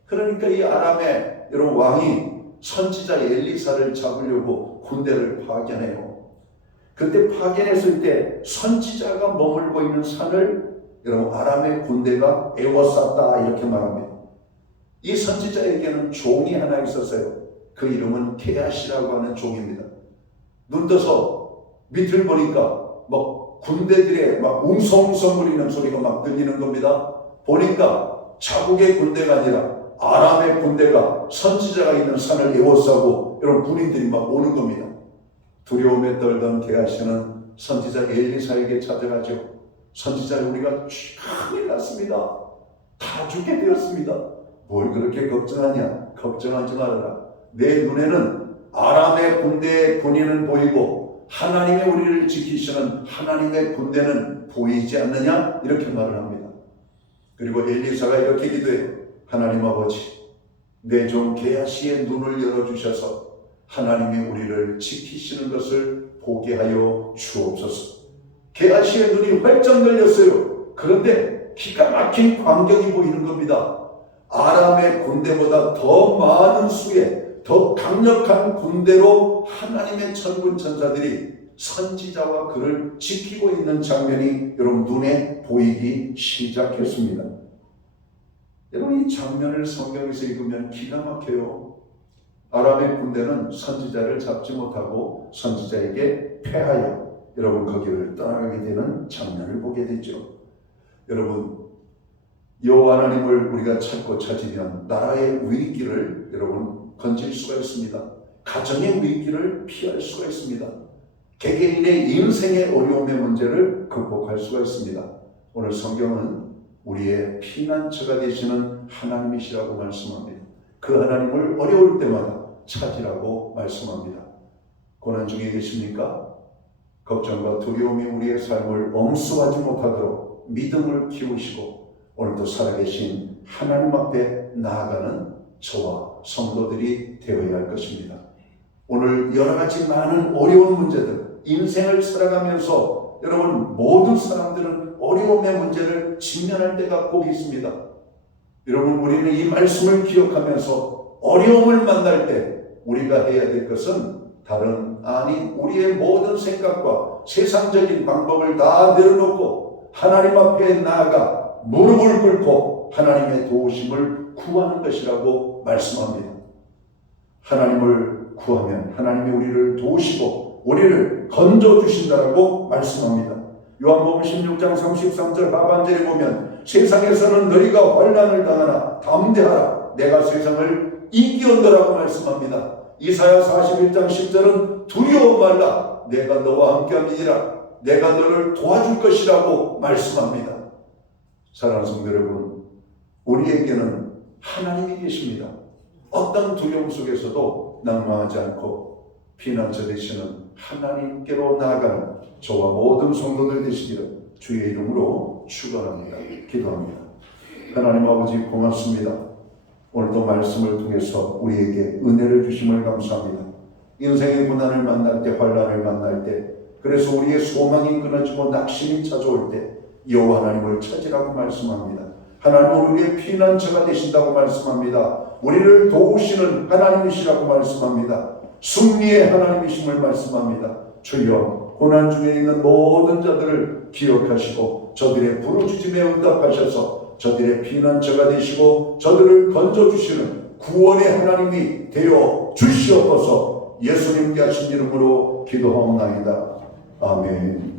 그러니까 이 아람의 여러분 왕이 선지자 엘리사를 잡으려고 군대를 파견해요. 그때 파견했을 때 선지자가 머물고 있는 산을 여러분 아람의 군대가 에워쌌다 이렇게 말합니다. 이 선지자에게는 종이 하나 있었어요. 그 이름은 게하시라고 하는 종입니다. 눈 떠서 밑을 보니까 막 군대들의 막 웅성웅성거리는 소리가 막 들리는 겁니다. 보니까 자국의 군대가 아니라 아람의 군대가 선지자가 있는 산을 에워싸고 이런 군인들이 막 오는 겁니다. 두려움에 떨던 게하시는 선지자 엘리사에게 찾아가죠. 선지자 우리가 큰일 났습니다. 다 죽게 되었습니다. 뭘 그렇게 걱정하냐? 걱정하지 말아라. 내 눈에는 아람의 군대의 군인은 보이고 하나님의 우리를 지키시는 하나님의 군대는 보이지 않느냐? 이렇게 말을 합니다. 그리고 엘리사가 이렇게 기도해요. 하나님 아버지, 내 종 게하시의 눈을 열어주셔서 하나님이 우리를 지키시는 것을 보게 하여 주옵소서. 게하시의 눈이 활짝 열렸어요. 그런데 기가 막힌 광경이 보이는 겁니다. 아람의 군대보다 더 많은 수의 더 강력한 군대로 하나님의 천군 천사들이 선지자와 그를 지키고 있는 장면이 여러분 눈에 보이기 시작했습니다. 여러분 이 장면을 성경에서 읽으면 기가 막혀요. 아람의 군대는 선지자를 잡지 못하고 선지자에게 패하여 여러분 거기를 떠나가게 되는 장면을 보게 되죠. 여러분 여호와 하나님을 우리가 찾고 찾으면 나라의 위기를 여러분 건질 수가 있습니다. 가정의 위기를 피할 수가 있습니다. 개개인의 인생의 어려움의 문제를 극복할 수가 있습니다. 오늘 성경은 우리의 피난처가 되시는 하나님이시라고 말씀합니다. 그 하나님을 어려울 때마다 찾으라고 말씀합니다. 고난 중에 계십니까? 걱정과 두려움이 우리의 삶을 엄수하지 못하도록 믿음을 키우시고 오늘도 살아계신 하나님 앞에 나아가는 저와 성도들이 되어야 할 것입니다. 오늘 여러 가지 많은 어려운 문제들, 인생을 살아가면서 여러분 모든 사람들은 어려움의 문제를 직면할 때가 꼭 있습니다. 여러분 우리는 이 말씀을 기억하면서 어려움을 만날 때 우리가 해야 될 것은 다른 아닌 우리의 모든 생각과 세상적인 방법을 다 내려놓고 하나님 앞에 나아가 무릎을 꿇고 하나님의 도우심을 구하는 것이라고 말씀합니다. 하나님을 구하면 하나님이 우리를 도우시고 우리를 건져주신다라고 말씀합니다. 요한복음 16장 33절 하반절에 보면 세상에서는 너희가 환난을 당하나 담대하라 내가 세상을 이기었노라고 말씀합니다. 이사야 41장 10절은 두려워 말라 내가 너와 함께함이니라 내가 너를 도와줄 것이라고 말씀합니다. 사랑하는 성도 여러분, 우리에게는 하나님이 계십니다. 어떤 두려움 속에서도 낭망하지 않고 피난처 되시는 하나님께로 나아가는 저와 모든 성도들 되시기를 주의 이름으로 축원합니다. 기도합니다. 하나님 아버지 고맙습니다. 오늘도 말씀을 통해서 우리에게 은혜를 주심을 감사합니다. 인생의 고난을 만날 때, 환난을 만날 때, 그래서 우리의 소망이 끊어지고 낙심이 찾아올 때 여호와 하나님을 찾으라고 말씀합니다. 하나님은 우리의 피난처가 되신다고 말씀합니다. 우리를 도우시는 하나님이시라고 말씀합니다. 승리의 하나님이심을 말씀합니다. 주여 고난 중에 있는 모든 자들을 기억하시고 저들의 부르짖음에 응답하셔서 저들의 피난처가 되시고 저들을 건져주시는 구원의 하나님이 되어 주시옵소서. 예수님께 하신 이름으로 기도하옵나이다. 아멘.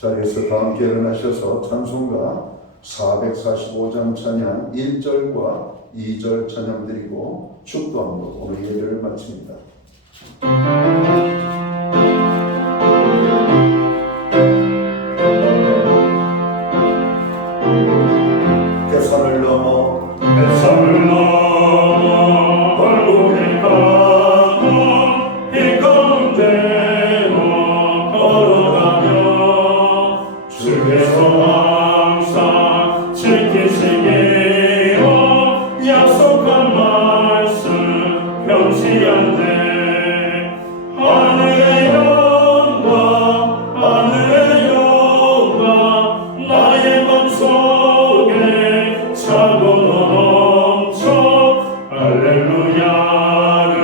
자리에서 다 함께 일어나셔서 찬송가 445장 찬양 1절과 2절 찬양 드리고 축도함으로 오늘 예배를 마칩니다. 산을 넘어 산을 넘어 얼굴을 가고 이 가운데로 걸어가며 주께서 항상 지키시기로 약속한 말씀 변치 않네. 하늘의 영광 하늘의 영광 나의 맘속에 차고 넘쳐 할렐루야를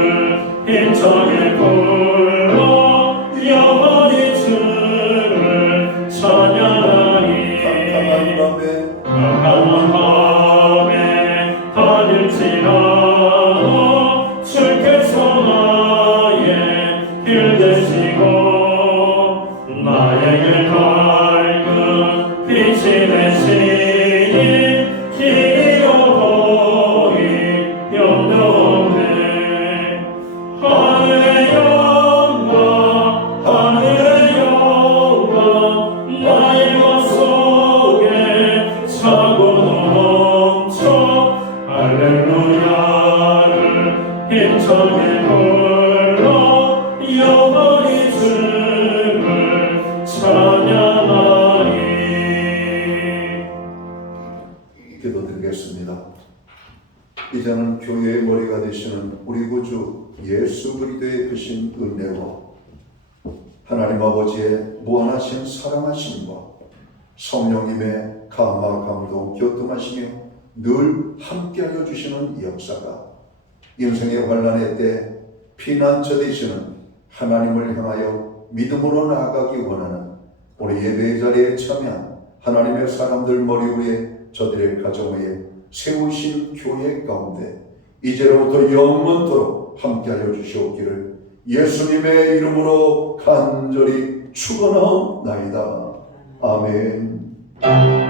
힘차게 불러 영원히 주를 찬양하니 깜깜한 밤에 다닐지라도 주께서 나의 길 되시고 나에게 밝은 빛이 되시니 하늘의 영광 하늘의 영광 나의 맘속에 차고 넘쳐 할렐루야를 힘차게 불러 영원히 주신 은혜와 하나님 아버지의 무한하신 사랑하심과 성령님의 감화 감동 교통하시며 늘 함께하여 주시는 역사가 인생의 환난의 때 피난처 되시는 하나님을 향하여 믿음으로 나아가기 원하는 오늘 예배의 자리에 참여한 하나님의 사람들 머리 위에 저들의 가정 위에 세우신 교회 가운데 이제로부터 영원토록 함께하여 주시옵기를 예수님의 이름으로 간절히 축원하옵나이다. 아멘.